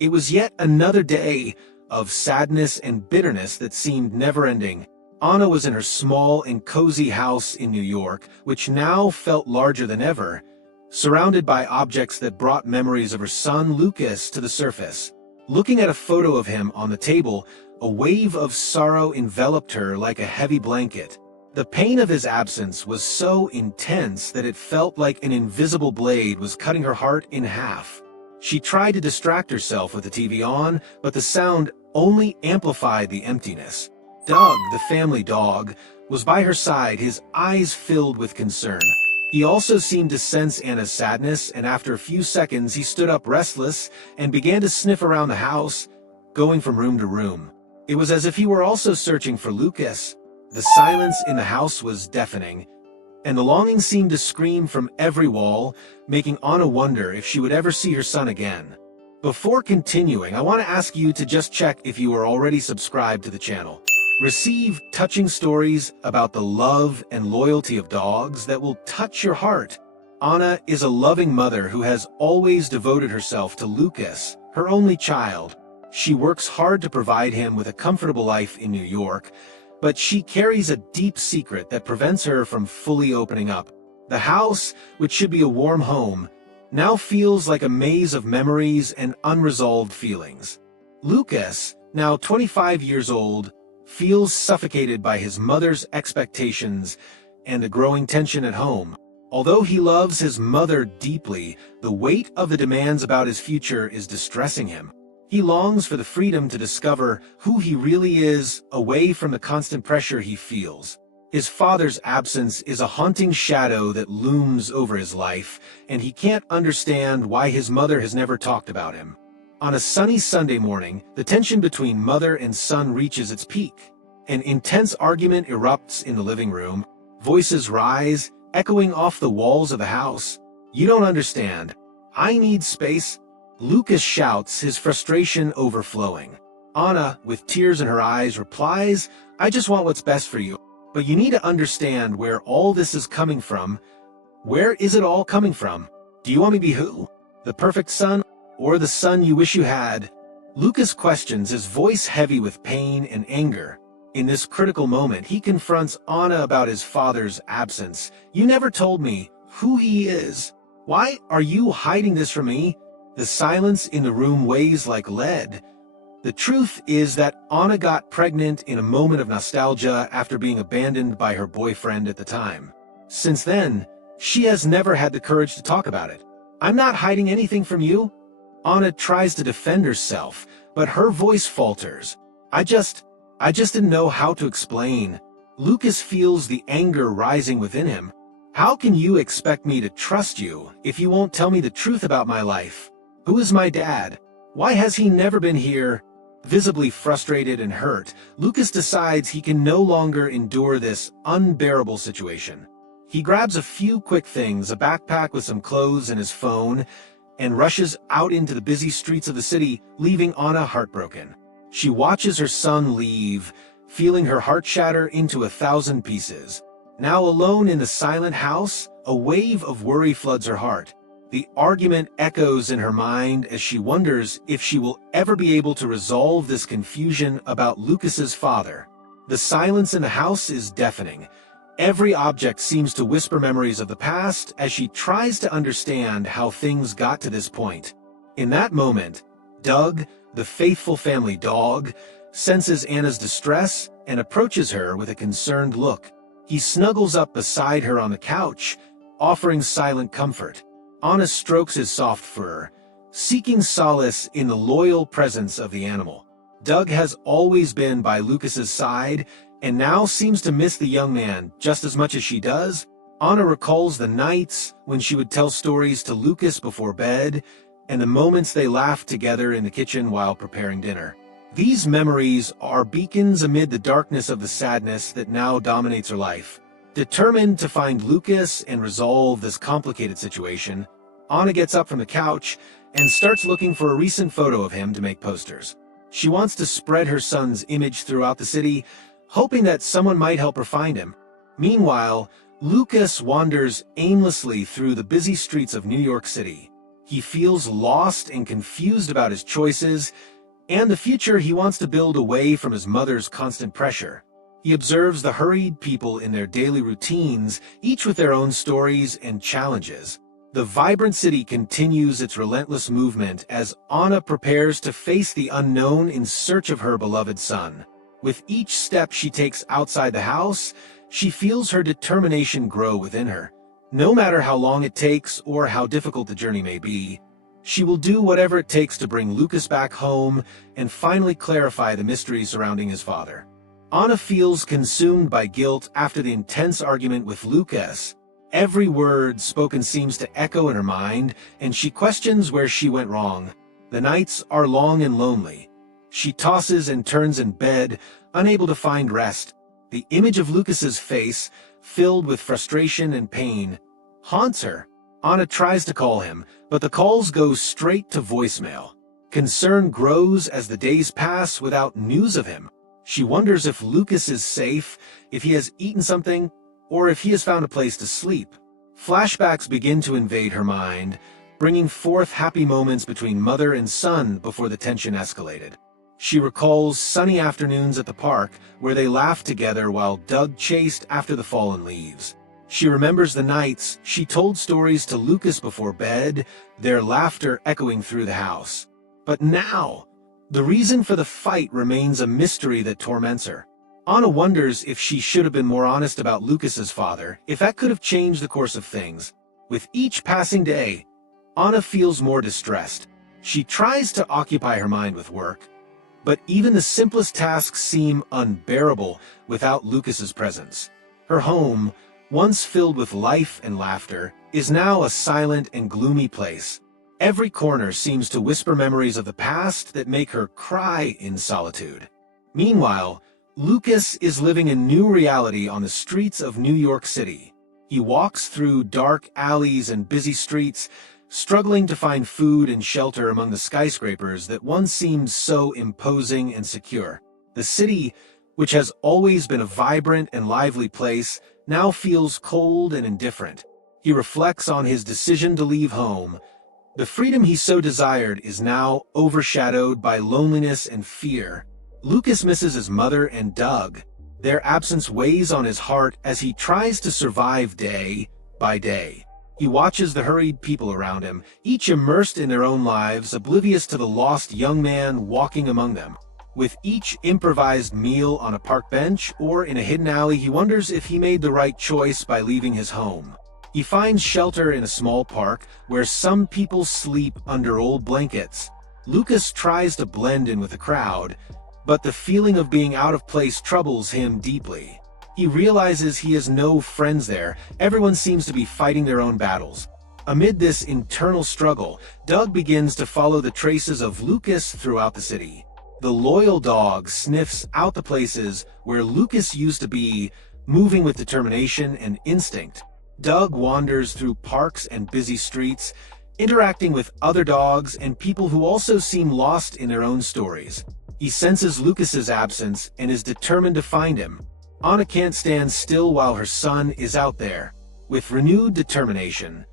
It was yet another day of sadness and bitterness that seemed never-ending. Anna was in her small and cozy house in New York, which now felt larger than ever, surrounded by objects that brought memories of her son Lucas to the surface. Looking at a photo of him on the table, a wave of sorrow enveloped her like a heavy blanket. The pain of his absence was so intense that it felt like an invisible blade was cutting her heart in half. She tried to distract herself with the TV on, but the sound only amplified the emptiness. Doug, the family dog, was by her side, his eyes filled with concern. He also seemed to sense Anna's sadness, and after a few seconds he stood up restless and began to sniff around the house, going from room to room. It was as if he were also searching for Lucas. The silence in the house was deafening, and the longing seemed to scream from every wall, making Anna wonder if she would ever see her son again. Before continuing, I want to ask you to just check if you are already subscribed to the channel. Receive touching stories about the love and loyalty of dogs that will touch your heart. Anna is a loving mother who has always devoted herself to Lucas, her only child. She works hard to provide him with a comfortable life in New York, but she carries a deep secret that prevents her from fully opening up. The house, which should be a warm home, now feels like a maze of memories and unresolved feelings. Lucas, now 25 years old, feels suffocated by his mother's expectations and the growing tension at home. Although he loves his mother deeply, the weight of the demands about his future is distressing him. He longs for the freedom to discover who he really is, away from the constant pressure he feels. His father's absence is a haunting shadow that looms over his life, and he can't understand why his mother has never talked about him. On a sunny Sunday morning, the tension between mother and son reaches its peak. An intense argument erupts in the living room. Voices rise, echoing off the walls of the house. "You don't understand. I need space." Lucas shouts, his frustration overflowing. Anna, with tears in her eyes, replies, "I just want what's best for you. But you need to understand where all this is coming from." Where is it all coming from? Do you want me to be who? The perfect son, or the son you wish you had? Lucas questions, his voice heavy with pain and anger. In this critical moment, he confronts Anna about his father's absence. "You never told me who he is. Why are you hiding this from me?" The silence in the room weighs like lead. The truth is that Anna got pregnant in a moment of nostalgia after being abandoned by her boyfriend at the time. Since then, she has never had the courage to talk about it. "I'm not hiding anything from you." Anna tries to defend herself, but her voice falters. I just didn't know how to explain." Lucas feels the anger rising within him. "How can you expect me to trust you if you won't tell me the truth about my life? Who is my dad? Why has he never been here?" Visibly frustrated and hurt, Lucas decides he can no longer endure this unbearable situation. He grabs a few quick things, a backpack with some clothes and his phone, and rushes out into the busy streets of the city, leaving Anna heartbroken. She watches her son leave, feeling her heart shatter into 1,000 pieces. Now alone in the silent house, a wave of worry floods her heart. The argument echoes in her mind as she wonders if she will ever be able to resolve this confusion about Lucas's father. The silence in the house is deafening. Every object seems to whisper memories of the past as she tries to understand how things got to this point. In that moment, Doug, the faithful family dog, senses Anna's distress and approaches her with a concerned look. He snuggles up beside her on the couch, offering silent comfort. Anna strokes his soft fur, seeking solace in the loyal presence of the animal. Doug has always been by Lucas's side, and now seems to miss the young man just as much as she does. Anna recalls the nights when she would tell stories to Lucas before bed, and the moments they laughed together in the kitchen while preparing dinner. These memories are beacons amid the darkness of the sadness that now dominates her life. Determined to find Lucas and resolve this complicated situation, Anna gets up from the couch and starts looking for a recent photo of him to make posters. She wants to spread her son's image throughout the city, hoping that someone might help her find him. Meanwhile, Lucas wanders aimlessly through the busy streets of New York City. He feels lost and confused about his choices and the future he wants to build away from his mother's constant pressure. He observes the hurried people in their daily routines, each with their own stories and challenges. The vibrant city continues its relentless movement as Anna prepares to face the unknown in search of her beloved son. With each step she takes outside the house, she feels her determination grow within her. No matter how long it takes or how difficult the journey may be, she will do whatever it takes to bring Lucas back home and finally clarify the mystery surrounding his father. Anna feels consumed by guilt after the intense argument with Lucas. Every word spoken seems to echo in her mind, and she questions where she went wrong. The nights are long and lonely. She tosses and turns in bed, unable to find rest. The image of Lucas's face, filled with frustration and pain, haunts her. Anna tries to call him, but the calls go straight to voicemail. Concern grows as the days pass without news of him. She wonders if Lucas is safe, if he has eaten something, or if he has found a place to sleep. Flashbacks begin to invade her mind, bringing forth happy moments between mother and son before the tension escalated. She recalls sunny afternoons at the park where they laughed together while Doug chased after the fallen leaves. She remembers the nights she told stories to Lucas before bed, their laughter echoing through the house. But now, the reason for the fight remains a mystery that torments her. Anna wonders if she should have been more honest about Lucas's father, if that could have changed the course of things. With each passing day, Anna feels more distressed. She tries to occupy her mind with work, but even the simplest tasks seem unbearable without Lucas's presence. Her home, once filled with life and laughter, is now a silent and gloomy place. Every corner seems to whisper memories of the past that make her cry in solitude. Meanwhile, Lucas is living a new reality on the streets of New York City. He walks through dark alleys and busy streets, struggling to find food and shelter among the skyscrapers that once seemed so imposing and secure. The city, which has always been a vibrant and lively place, now feels cold and indifferent. He reflects on his decision to leave home. The freedom he so desired is now overshadowed by loneliness and fear. Lucas misses his mother and Doug. Their absence weighs on his heart as he tries to survive day by day. He watches the hurried people around him, each immersed in their own lives, oblivious to the lost young man walking among them. With each improvised meal on a park bench or in a hidden alley, he wonders if he made the right choice by leaving his home. He finds shelter in a small park where some people sleep under old blankets. Lucas tries to blend in with the crowd, but the feeling of being out of place troubles him deeply. He realizes he has no friends there. Everyone seems to be fighting their own battles. Amid this internal struggle, Doug begins to follow the traces of Lucas throughout the city. The loyal dog sniffs out the places where Lucas used to be, moving with determination and instinct. Doug wanders through parks and busy streets, interacting with other dogs and people who also seem lost in their own stories. He senses Lucas's absence and is determined to find him. Anna can't stand still while her son is out there. With renewed determination,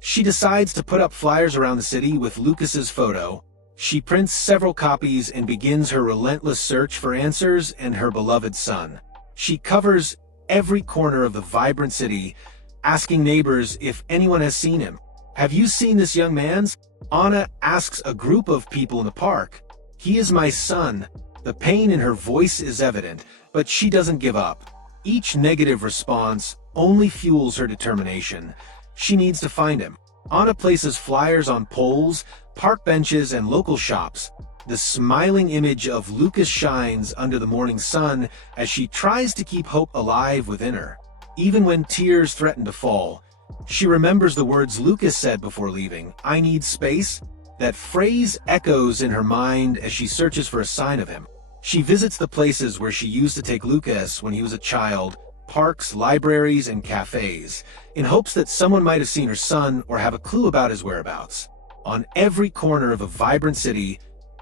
she decides to put up flyers around the city with Lucas's photo. She prints several copies and begins her relentless search for answers and her beloved son. She covers every corner of the vibrant city, asking neighbors if anyone has seen him. "Have you seen this young man?" Anna asks a group of people in the park. "He is my son." The pain in her voice is evident, but she doesn't give up. Each negative response only fuels her determination. She needs to find him. Anna places flyers on poles, park benches, and local shops. The smiling image of Lucas shines under the morning sun as she tries to keep hope alive within her. Even when tears threaten to fall, she remembers the words Lucas said before leaving, "I need space." That phrase echoes in her mind as she searches for a sign of him. She visits the places where she used to take Lucas when he was a child, parks, libraries, and cafes, in hopes that someone might have seen her son or have a clue about his whereabouts. On every corner of a vibrant city,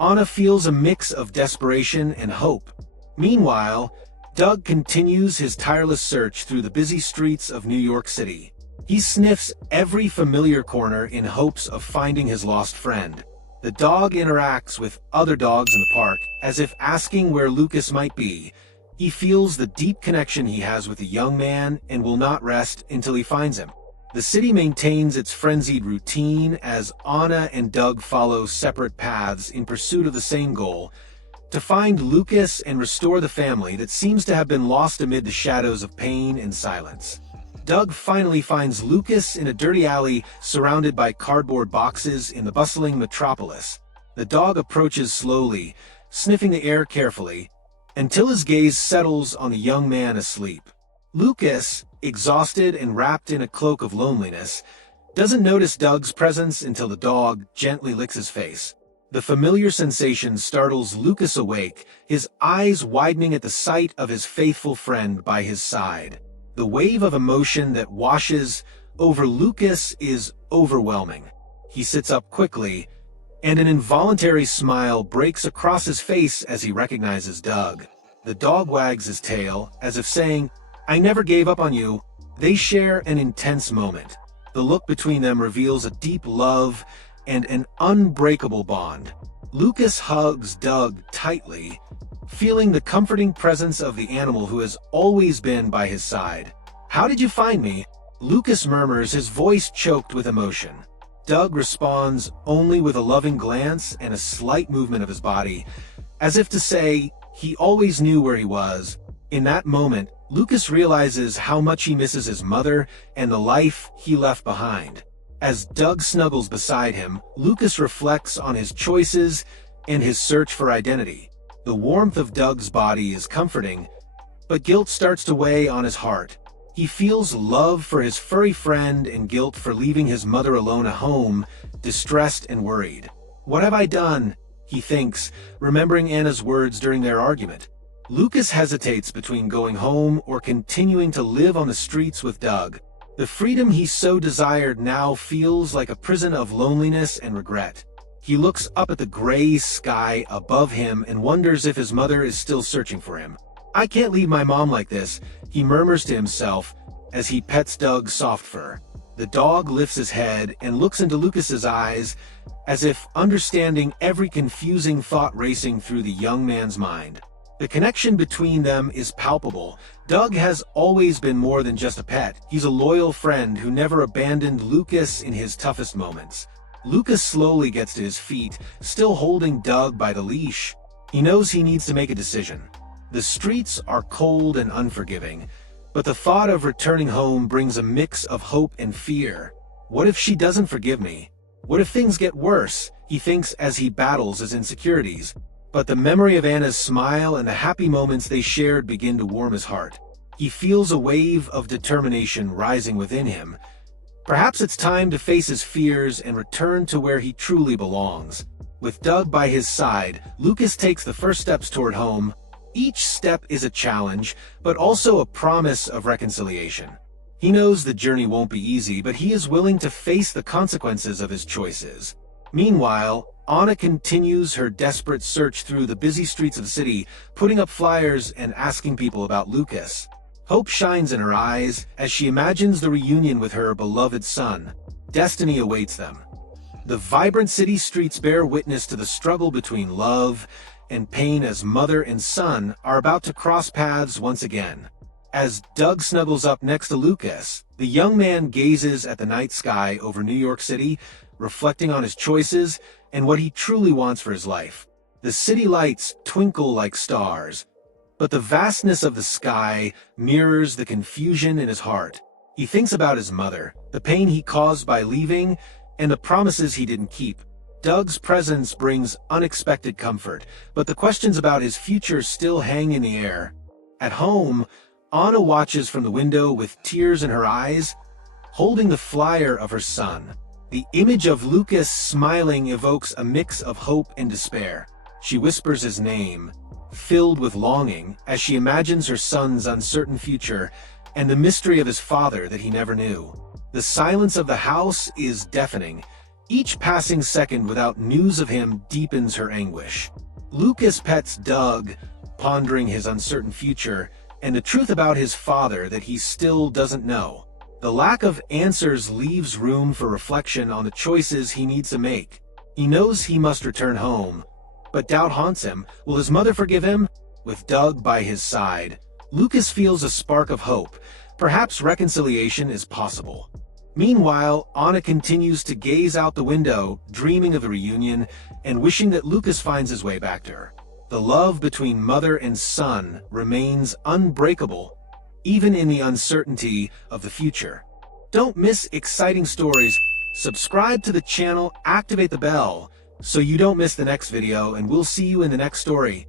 Anna feels a mix of desperation and hope. Meanwhile, Doug continues his tireless search through the busy streets of New York City. He sniffs every familiar corner in hopes of finding his lost friend. The dog interacts with other dogs in the park, as if asking where Lucas might be. He feels the deep connection he has with the young man and will not rest until he finds him. The city maintains its frenzied routine as Anna and Doug follow separate paths in pursuit of the same goal: to find Lucas and restore the family that seems to have been lost amid the shadows of pain and silence. Doug finally finds Lucas in a dirty alley surrounded by cardboard boxes in the bustling metropolis. The dog approaches slowly, sniffing the air carefully, until his gaze settles on the young man asleep. Lucas, exhausted and wrapped in a cloak of loneliness, doesn't notice Doug's presence until the dog gently licks his face. The familiar sensation startles Lucas awake, his eyes widening at the sight of his faithful friend by his side. The wave of emotion that washes over Lucas is overwhelming. He sits up quickly, and an involuntary smile breaks across his face as he recognizes Doug. The dog wags his tail, as if saying, "I never gave up on you." They share an intense moment. The look between them reveals a deep love and an unbreakable bond. Lucas hugs Doug tightly, feeling the comforting presence of the animal who has always been by his side. "How did you find me?" Lucas murmurs, his voice choked with emotion. Doug responds only with a loving glance and a slight movement of his body, as if to say he always knew where he was. In that moment, Lucas realizes how much he misses his mother and the life he left behind. As Doug snuggles beside him, Lucas reflects on his choices and his search for identity. The warmth of Doug's body is comforting, but guilt starts to weigh on his heart. He feels love for his furry friend and guilt for leaving his mother alone at home, distressed and worried. "What have I done?" he thinks, remembering Anna's words during their argument. Lucas hesitates between going home or continuing to live on the streets with Doug. The freedom he so desired now feels like a prison of loneliness and regret. He looks up at the gray sky above him and wonders if his mother is still searching for him. "I can't leave my mom like this," he murmurs to himself as he pets Doug's soft fur. The dog lifts his head and looks into Lucas's eyes, as if understanding every confusing thought racing through the young man's mind. The connection between them is palpable. Doug has always been more than just a pet. He's a loyal friend who never abandoned Lucas in his toughest moments. Lucas slowly gets to his feet, still holding Doug by the leash. He knows he needs to make a decision. The streets are cold and unforgiving, but the thought of returning home brings a mix of hope and fear. What if she doesn't forgive me? What if things get worse? He thinks as he battles his insecurities. But the memory of Anna's smile and the happy moments they shared begin to warm his heart. He feels a wave of determination rising within him. Perhaps it's time to face his fears and return to where he truly belongs. With Doug by his side, Lucas takes the first steps toward home. Each step is a challenge, but also a promise of reconciliation. He knows the journey won't be easy, but he is willing to face the consequences of his choices. Meanwhile, Anna continues her desperate search through the busy streets of the city, putting up flyers and asking people about Lucas. Hope shines in her eyes as she imagines the reunion with her beloved son. Destiny awaits them. The vibrant city streets bear witness to the struggle between love and pain as mother and son are about to cross paths once again. As Doug snuggles up next to Lucas, the young man gazes at the night sky over New York City, reflecting on his choices and what he truly wants for his life. The city lights twinkle like stars, but the vastness of the sky mirrors the confusion in his heart. He thinks about his mother, the pain he caused by leaving, and the promises he didn't keep. Doug's presence brings unexpected comfort, but the questions about his future still hang in the air. At home, Anna watches from the window with tears in her eyes, holding the flyer of her son. The image of Lucas smiling evokes a mix of hope and despair. She whispers his name, filled with longing, as she imagines her son's uncertain future and the mystery of his father that he never knew. The silence of the house is deafening. Each passing second without news of him deepens her anguish. Lucas pets Doug, pondering his uncertain future and the truth about his father that he still doesn't know. The lack of answers leaves room for reflection on the choices he needs to make. He knows he must return home, but doubt haunts him. Will his mother forgive him? With Doug by his side, Lucas feels a spark of hope. Perhaps reconciliation is possible. Meanwhile, Anna continues to gaze out the window, dreaming of the reunion and wishing that Lucas finds his way back to her. The love between mother and son remains unbreakable, even in the uncertainty of the future. Don't miss exciting stories. Subscribe to the channel, activate the bell so you don't miss the next video, and we'll see you in the next story.